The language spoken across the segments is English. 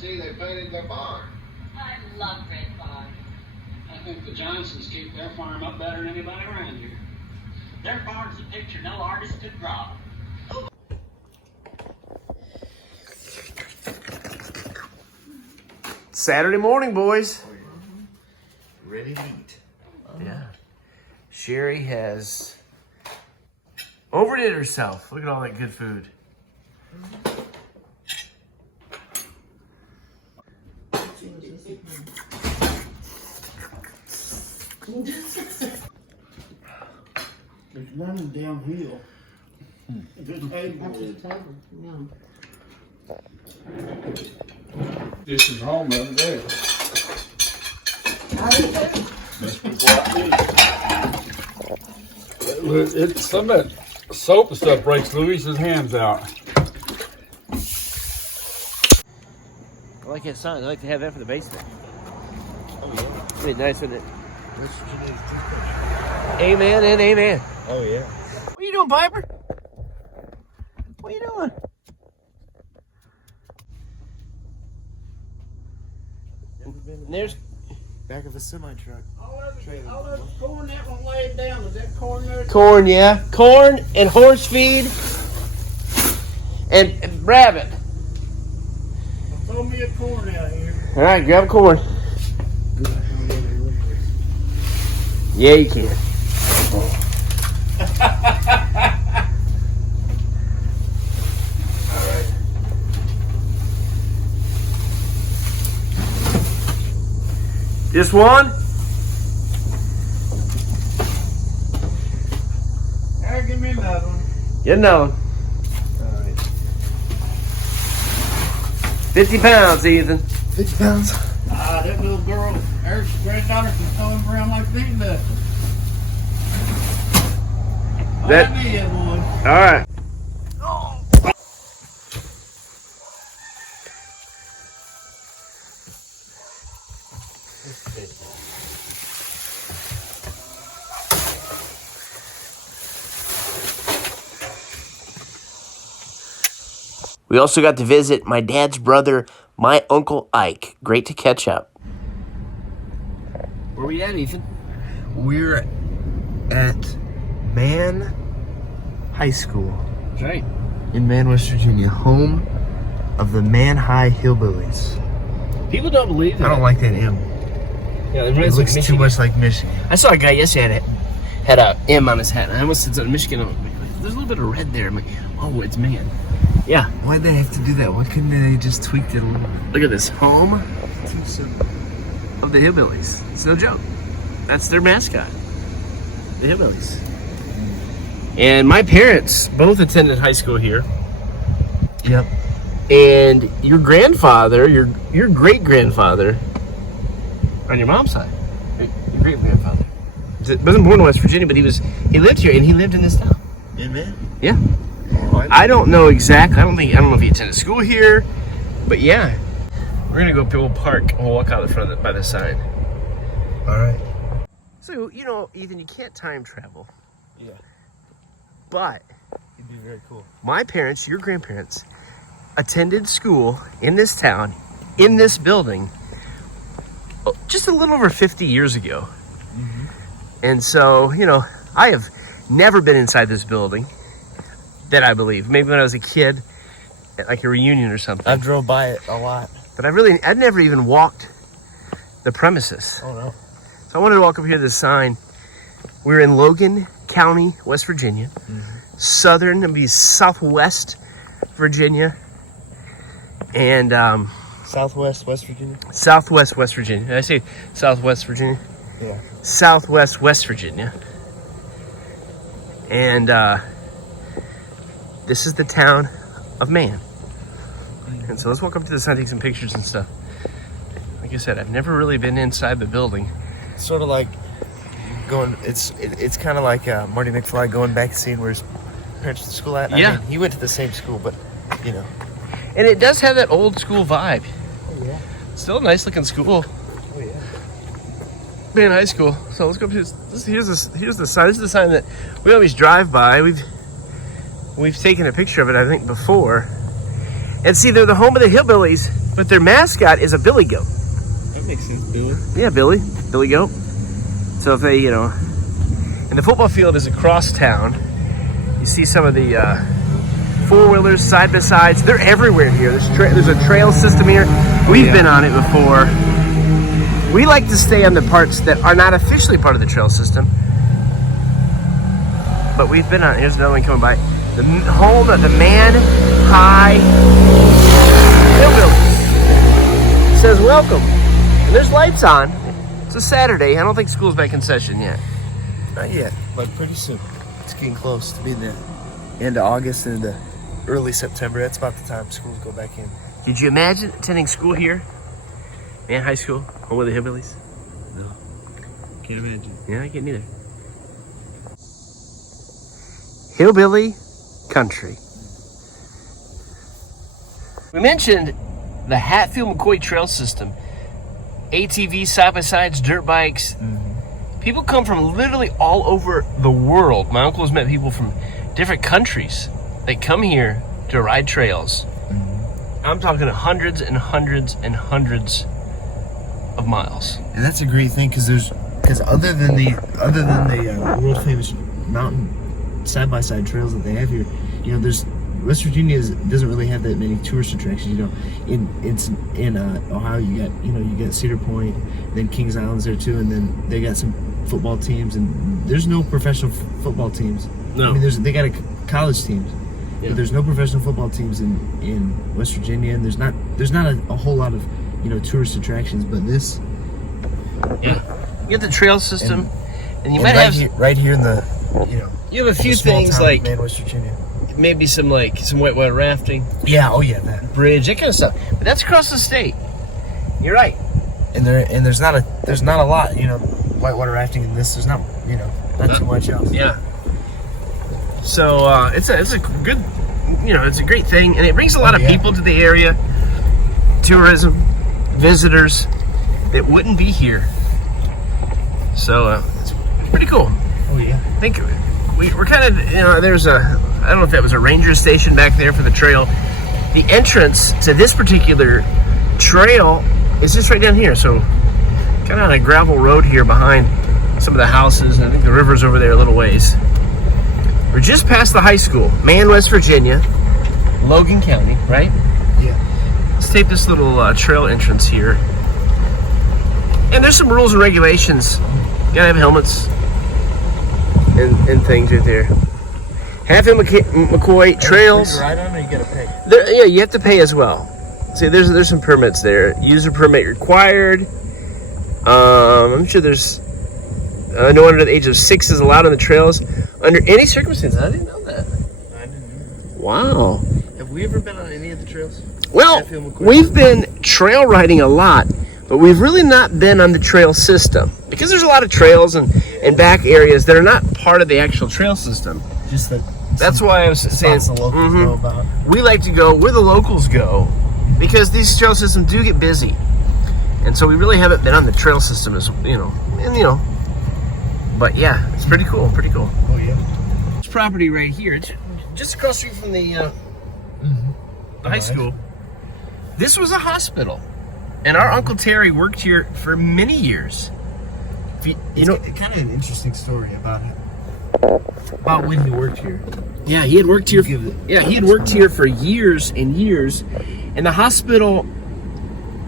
see they painted their barn. I love red barn. I think the Johnsons keep their farm up better than anybody around here. Their farm's a picture no artist could draw. Saturday morning, boys. Ready to eat. Yeah. Sherry has overdid herself. Look at all that good food. It's running downhill. Just This is home the other day. It's some of that soap and stuff breaks Luis's hands out. I like that sign. I like to have that for the basement. Oh, yeah. Pretty nice, isn't it? Amen and amen. Oh, yeah. What are you doing, Piper? What are you doing? And there's Back of a semi-truck. All that corn that one laid down, is that corn there? corn, yeah. Corn and horse feed and rabbit. Throw me a corn out here. All right, grab a corn. Yeah, you can. Just one? All right, give me another one. Get another one. All right. 50 pounds, Ethan. 50 pounds. That little girl, her granddaughter can throw him around like big nothing. That- I did, boy. All right. We also got to visit my dad's brother, my Uncle Ike. Great to catch up. Where we at, Ethan? We're at Man High School That's right. in Man, West Virginia, home of the Man High Hillbillies. People don't believe that. I don't like that M. Yeah, it It reminds me of looks too Michigan. much like Michigan. I saw a guy yesterday had a M on his hat, and I almost said Michigan. I'm like, there's a little bit of red there. I'm like, oh, it's man. Yeah. Why'd they have to do that? Why couldn't they just tweak it a little bit? Look at this, home Too simple. of the Hillbillies. It's no joke. That's their mascot, the Hillbillies. And my parents both attended high school here. Yep. And your grandfather, your great grandfather, on your mom's side, your great grandfather, wasn't born in West Virginia, but he lived here and he lived in this town. Yeah, man. Yeah. Oh, I don't know exactly. I don't know if he attended school here, but yeah. We're gonna go up to Old Park and we'll walk out the front by the sign. All right. So Ethan, you can't time travel, Yeah. but It'd be very cool. my parents, your grandparents, attended school in this town, in this building, just a little over 50 years ago. Mm-hmm. And so, I have never been inside this building, that I believe. Maybe when I was a kid, at like a reunion or something. I drove by it a lot. But I'd never even walked the premises. Oh, no. So I wanted to walk up here to the sign. We're in Logan County, West Virginia. Southern, it'd be Southwest Virginia. And Southwest, West Virginia? Southwest West Virginia. Did I say Southwest Virginia? Yeah. Southwest West Virginia. And this is the town of Man. And so let's walk up to the sign, take some pictures and stuff. Like I said, I've never really been inside the building. It's sort of like going, it's kind of like Marty McFly going back and seeing where his parents went to school at. Yeah. I mean, he went to the same school, but, And it does have that old school vibe. Oh, yeah. Still a nice looking school. Oh, yeah. Man High School. So let's go up here. Here's the sign. This is the sign that we always drive by. We've taken a picture of it, I think, before. And see, they're the home of the Hillbillies. But their mascot is a billy goat. That makes sense, Billy. Yeah, Billy goat. So if they, and the football field is across town. You see some of the four-wheelers, side-by-sides. They're everywhere here. There's a trail system here. We've been on it before. We like to stay on the parts that are not officially part of the trail system. But we've been on, here's another one coming by. The home of the Man High Hillbillies. It says welcome. And there's lights on. It's a Saturday. I don't think school's back in session yet. Not yet, but pretty soon. It's getting close to being the end of August and the early September. That's about the time schools go back in. Did you imagine attending school here? Man High School, home of the Hillbillies? No. Can't imagine. Yeah, I can't either. Hillbilly country. We mentioned the Hatfield-McCoy Trail System. ATVs, side-by-sides, dirt bikes. People come from literally all over the world. My uncle has met people from different countries. They come here to ride trails. I'm talking hundreds and hundreds and hundreds of miles. And that's a great thing because other than the world famous mountain side-by-side trails that they have here, there's West Virginia doesn't really have that many tourist attractions. In Ohio you got Cedar Point, then Kings Island's there too, and then they got some football teams, and there's no professional football teams. No. I mean, they got college teams, Yeah. but there's no professional football teams in West Virginia, and there's not a whole lot of tourist attractions. But this, Yeah. You get the trail system, and you and might right have here, right here in the you have a few the small things town of like Man, West Virginia. maybe some whitewater rafting, Yeah, oh yeah, that. bridge, that kind of stuff. But that's across the state. You're right. And there's not a lot, whitewater rafting in this. There's not too much else. Yeah. So it's a good, it's a great thing, and it brings a lot of people to the area. Tourism, visitors that wouldn't be here. So it's pretty cool. Oh yeah. I think we're kind of, there's I don't know if that was a ranger station back there for the trail. The entrance to this particular trail is just right down here. So kind of on a gravel road here behind some of the houses. And I think the river's over there a little ways. We're just past the high school, Man, West Virginia, Logan County, right? Yeah. Let's take this little trail entrance here. And there's some rules and regulations. You gotta have helmets and things right there. Hatfield-McCoy trails. Ride on, or you gotta pay? Yeah, you have to pay as well. See, there's some permits there. User permit required. I'm sure there's no under the age of 6 is allowed on the trails under any circumstances. I didn't know that. I didn't know. Wow. Have we ever been on any of the trails? Well, we've been trail riding a lot, but we've really not been on the trail system because there's a lot of trails and back areas that are not part of the actual trail system. Just that. That's why I was saying The locals know about. we like to go where the locals go because these trail systems do get busy, and so we really haven't been on the trail system as but yeah, it's pretty cool. Oh yeah. This property right here, it's just across the street from the high school. This was a hospital, and our Uncle Terry worked here for many years. It's kind of an interesting story about when he worked here. Yeah, he had worked here. Yeah, he had worked here for years and years, and the hospital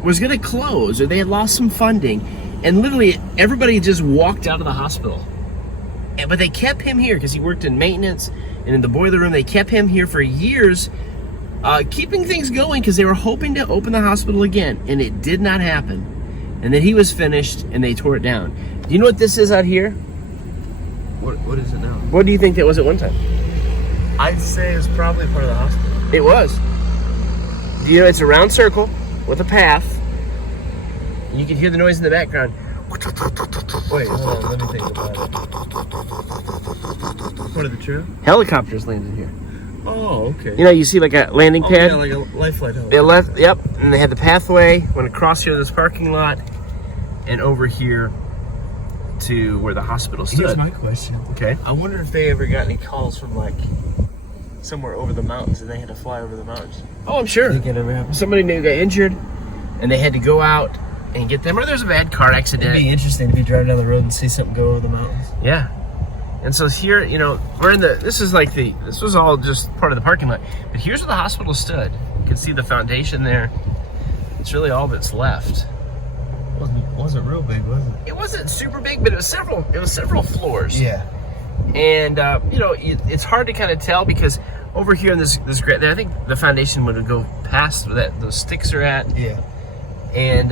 was going to close, or they had lost some funding, and literally everybody just walked out of the hospital. But they kept him here because he worked in maintenance and in the boiler room. They kept him here for years, keeping things going because they were hoping to open the hospital again, and it did not happen. And then he was finished, and they tore it down. Do you know what this is out here? What is it now? What do you think that was at one time? I'd say it was probably part of the hospital. It was. Do you know it's a round circle with a path? You can hear the noise in the background. Wait, hold on, let me think about it. Part of the trail? Helicopters landed here. Oh, okay. You see like a landing pad? Yeah, like a life flight helicopter. They left, yep, and they had the pathway, went across here to this parking lot, and over here to where the hospital stood. Here's my question. Okay. I wonder if they ever got any calls from somewhere over the mountains and they had to fly over the mountains. Oh, I'm sure. Think it ever happened? Somebody maybe got injured. and they had to go out and get them, or there's a bad car accident. It'd be interesting to be driving down the road and see something go over the mountains. Yeah. And so here, you know, we're in this was all just part of the parking lot. But here's where the hospital stood. You can see the foundation there. It's really all that's left. Wasn't real big, was it? It wasn't super big, but it was several floors. Yeah. And you know, it's hard to kind of tell because over here in this I think the foundation would go past where those sticks are at. Yeah. And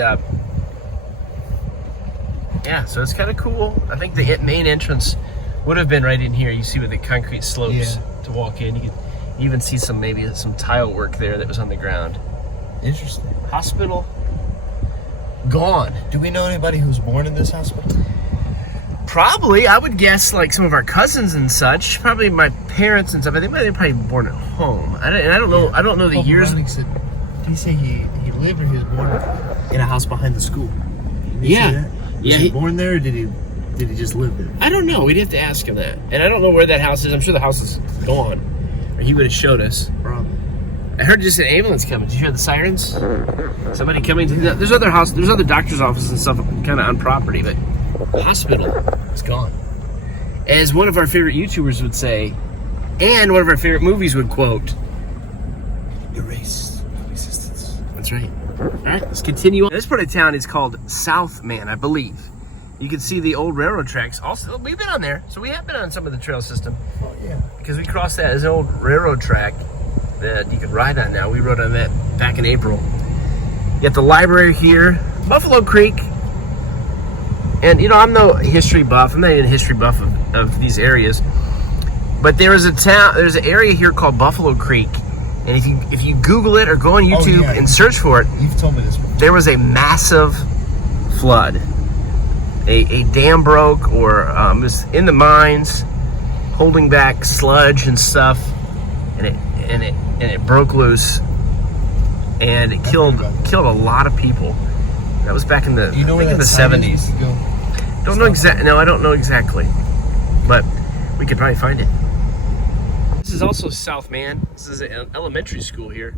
yeah, so it's kind of cool. I think the main entrance would have been right in here. You see with the concrete slopes to walk in. You can even see maybe some tile work there that was on the ground. Interesting. Hospital gone. Do we know anybody who's born in this hospital? Probably, I would guess like some of our cousins and such. Probably my parents and stuff. I think they're probably born at home. I don't know. I don't know the years. Did he say he lived or he was born in a house behind the school? Did he say that? Was he born there, or did he just live there? I don't know. We'd have to ask him that. And I don't know where that house is. I'm sure the house is gone, or he would have showed us. Probably. I heard just an ambulance coming. Did you hear the sirens? Somebody coming. There's other doctor's offices and stuff kind of on property, but the hospital is gone. As one of our favorite YouTubers would say, and one of our favorite movies would quote, Erase existence. That's right. All right, let's continue on. This part of town is called South Man, I believe. You can see the old railroad tracks. Also, we've been on there, so we have been on some of the trail system. Oh, yeah. Because we crossed that as an old railroad track that you could ride on now. We rode on that back in April. You got the library here, Buffalo Creek. And, you know, I'm no history buff. I'm not even a history buff of these areas. But there's an area here called Buffalo Creek. And if you Google it or go on YouTube and search for it, you've told me this before. There was a massive flood. A dam broke, or was in the mines, holding back sludge and stuff, and it broke loose, and it killed a lot of people. That was back in the I think in the 70s. Don't know exactly. No, I don't know exactly, but we could probably find it. This is also South Man. This is an elementary school here,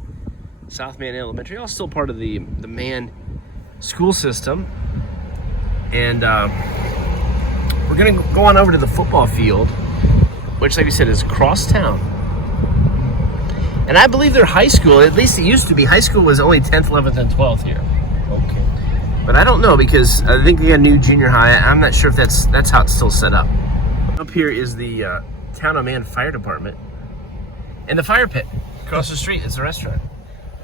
South Man Elementary. All still part of the Man school system. And we're gonna go on over to the football field, which, like we said, is across town. And I believe their high school, at least it used to be, high school was only 10th, 11th, and 12th here. Okay. But I don't know, because I think they got a new junior high. I'm not sure if that's how it's still set up. Up here is the Town of Man Fire Department. And the fire pit across the street is a restaurant.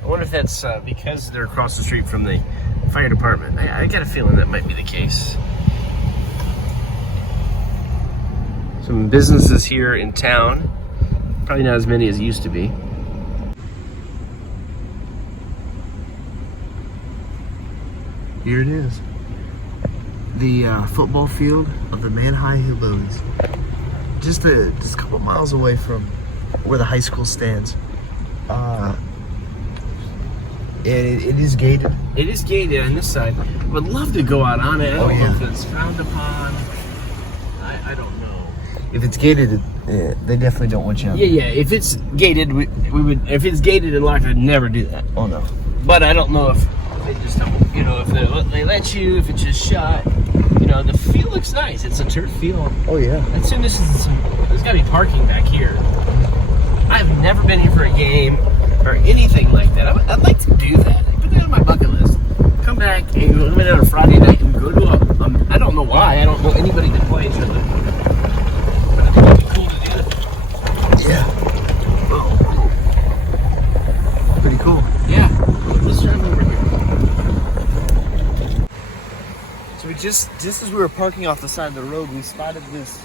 I wonder if that's because they're across the street from the fire department. I got a feeling that might be the case. Some businesses here in town. Probably not as many as it used to be. Here it is. The football field of the Manhigh Hillbillies. Just a couple miles away from where the high school stands. It is gated. It is gated on this side. Would love to go out on it. I don't know if it's frowned upon. I don't know. If it's gated, they definitely don't want you out. Yeah. If it's gated, we would. If it's gated and locked, I'd never do that. Oh no. But I don't know if they just don't. You know, if they let you, if it's just shut. You know, the field looks nice. It's a turf field. Oh yeah. I'd assume there's got to be parking back here. I've never been here for a game or anything like that. I'd like to do that. Put that on my bucket list. Come back and go in on a Friday night and go to I don't know why. I don't know anybody that plays with it. But it would be cool to do that. Yeah. Pretty cool. Yeah. Let's drive over here. So we just as we were parking off the side of the road, we spotted this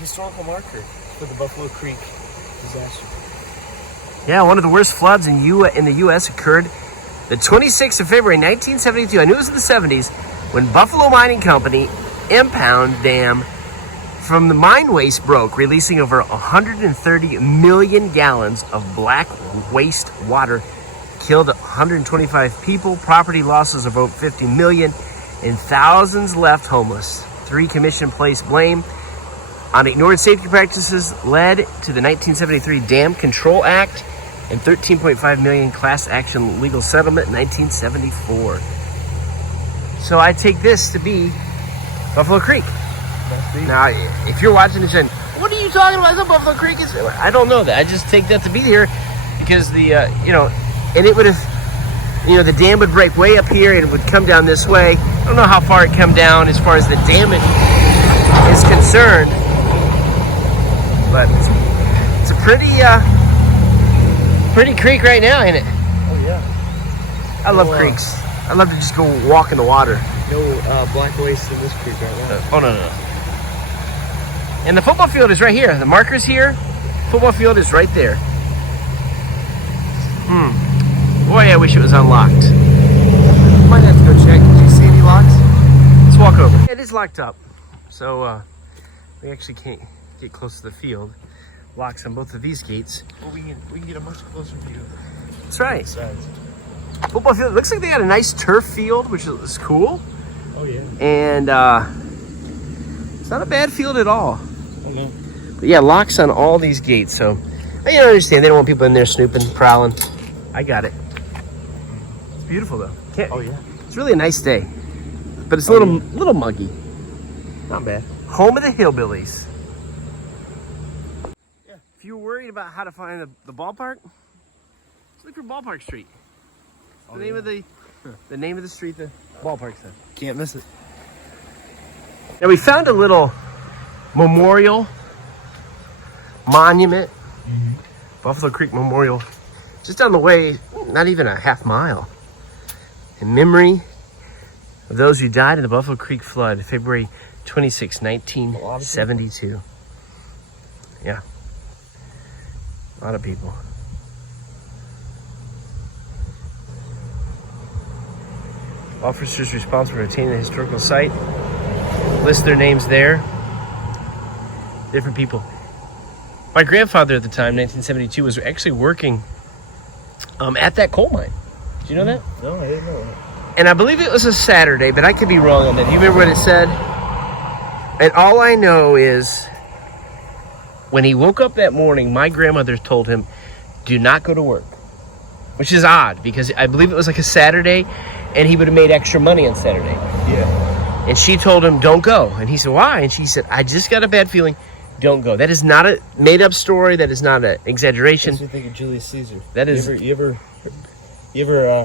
historical marker for the Buffalo Creek disaster. Yeah, one of the worst floods in the U.S. occurred the 26th of February, 1972. I knew it was in the 70s, when Buffalo Mining Company impound dam from the mine waste broke, releasing over 130 million gallons of black waste water, killed 125 people, property losses of over 50 million, and thousands left homeless. 3 commission placed blame on ignored safety practices, led to the 1973 Dam Control Act, and $13.5 million class action legal settlement in 1974. So I take this to be Buffalo Creek. Now, if you're watching and saying, "What are you talking about? I thought Buffalo Creek is..." I don't know that. I just take that to be here because the, and it would have, the dam would break way up here and it would come down this way. I don't know how far it come down as far as the damage is concerned, but it's a pretty creek right now, ain't it? Oh yeah. I love creeks. I love to just go walk in the water. No black waste in this creek right now. Oh, no. And the football field is right here. The marker's here. Football field is right there. Boy, I wish it was unlocked. Might have to go check. Did you see any locks? Let's walk over. It is locked up. So we actually can't get close to the field. Locks on both of these gates. Well, we can get a much closer view. That's right. Sides. Football field. Looks like they got a nice turf field, which is cool. Oh yeah. And it's not a bad field at all. Oh no. But yeah, locks on all these gates. So I understand they don't want people in there snooping, prowling. I got it. It's beautiful though. Oh yeah. It's really a nice day, but it's a little muggy. Not bad. Home of the hillbillies. Yeah. If you're worried about how to find the ballpark, look for Ballpark Street. It's the name of the street the ballpark's in. Can't miss it. Now we found a little memorial monument, Buffalo Creek Memorial, just down the way, not even a half mile, in memory of those who died in the Buffalo Creek flood, February 26, 1972. Yeah, a lot of people. Officers responsible for retaining the historical site list their names there. Different people. My grandfather at the time, 1972, was actually working at that coal mine. Do you know that? No, I didn't know that. And I believe it was a Saturday, but I could be wrong on that. Do you remember what it said? And all I know is when he woke up that morning, my grandmother told him, "Do not go to work." Which is odd because I believe it was like a Saturday and he would have made extra money on Saturday. Yeah. And she told him, "Don't go." And he said, "Why?" And she said, "I just got a bad feeling. Don't go." That is not a made-up story. That is not an exaggeration. Makes me think of Julius Caesar. That is. You ever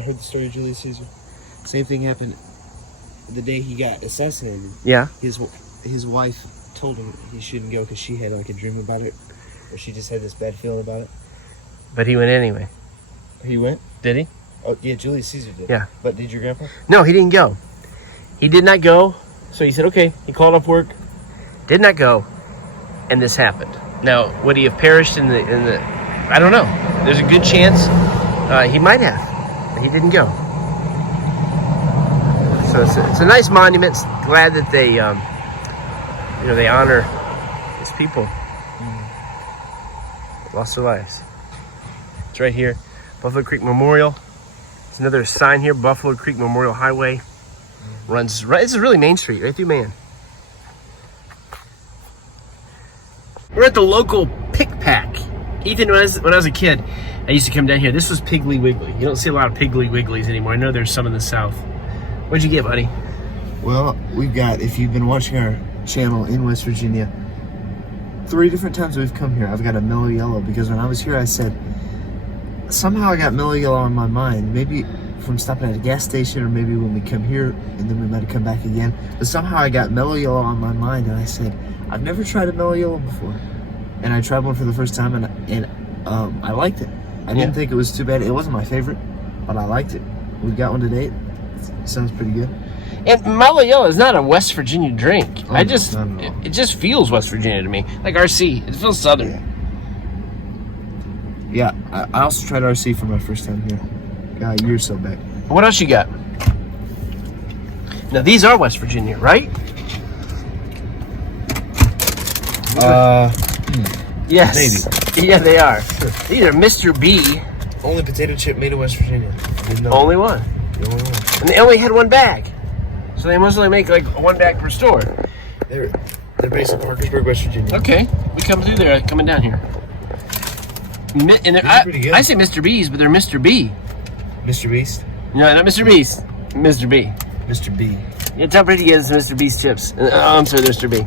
heard the story of Julius Caesar? Same thing happened the day he got assassinated. Yeah. His wife told him he shouldn't go because she had like a dream about it, or she just had this bad feeling about it. But he went anyway. He went? Did he? Oh yeah, Julius Caesar did. Yeah. But did your grandpa? No, he didn't go. He did not go. So he said, okay. He called off work. Did not go. And this happened. Now, would he have perished in the? I don't know. There's a good chance he might have. But he didn't go. So it's a nice monument. Glad that they, they honor these people that lost their lives. It's right here, Buffalo Creek Memorial. It's another sign here, Buffalo Creek Memorial Highway. Runs right. This is really Main Street, right through Main. We're at the local Pick Pack. Ethan, when I was a kid, I used to come down here. This was Piggly Wiggly. You don't see a lot of Piggly Wigglies anymore. I know there's some in the South. What'd you get, buddy? Well, we've got, if you've been watching our channel in West Virginia, 3 different times we've come here, I've got a mellow yellow, because when I was here I said, somehow I got mellow yellow on my mind. Maybe from stopping at a gas station, or maybe when we come here, and then we might have come back again. But somehow I got mellow yellow on my mind, and I said, I've never tried a mellow yellow before. And I tried one for the first time, and I liked it. I didn't think it was too bad. It wasn't my favorite, but I liked it. We've got one today. It sounds pretty good. And mellow yellow is not a West Virginia drink. Oh, it just feels West Virginia to me. Like RC. It feels Southern. Yeah, I also tried RC for my first time here. A year or so back. What else you got? Now these are West Virginia, right? Yes. Maybe. Yeah, they are. Sure. These are Mr. B. Only potato chip made in West Virginia. Only one. The only one. And they only had one bag. So they must only make like one bag per store. They're based in Parkersburg, West Virginia. Okay. We come through there, coming down here. And These are pretty good. I say Mr. B's, but they're Mr. B. Mr. Beast. No, not Mr. Beast. Mr. B. Mr. B. Yeah, tell Brady to get some Mr. B's chips. Oh, I'm sorry, Mr. B.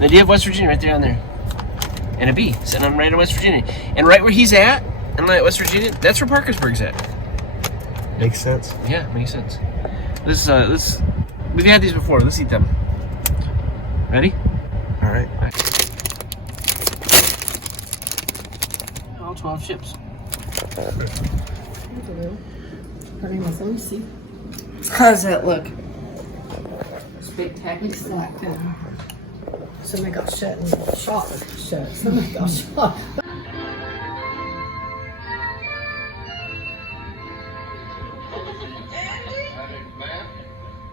Now, do you have West Virginia right there on there? And a B, sitting on right in West Virginia. And right where he's at, in like West Virginia, that's where Parkersburg's at. Makes sense. Yeah, makes sense. This, we've had these before. Let's eat them. Ready? All right. All 12 chips. Her name is Lucy. How does that look? Spectacular. Looks like somebody got shut and shot. Somebody got shot.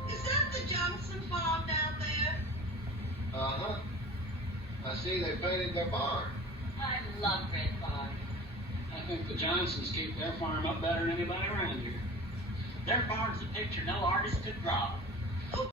Is that the Johnson farm down there? Uh-huh. I see they painted their barn. I love Red Barn. I think the Johnsons keep their farm up better than anybody around here. Their farm's a picture no artist could draw.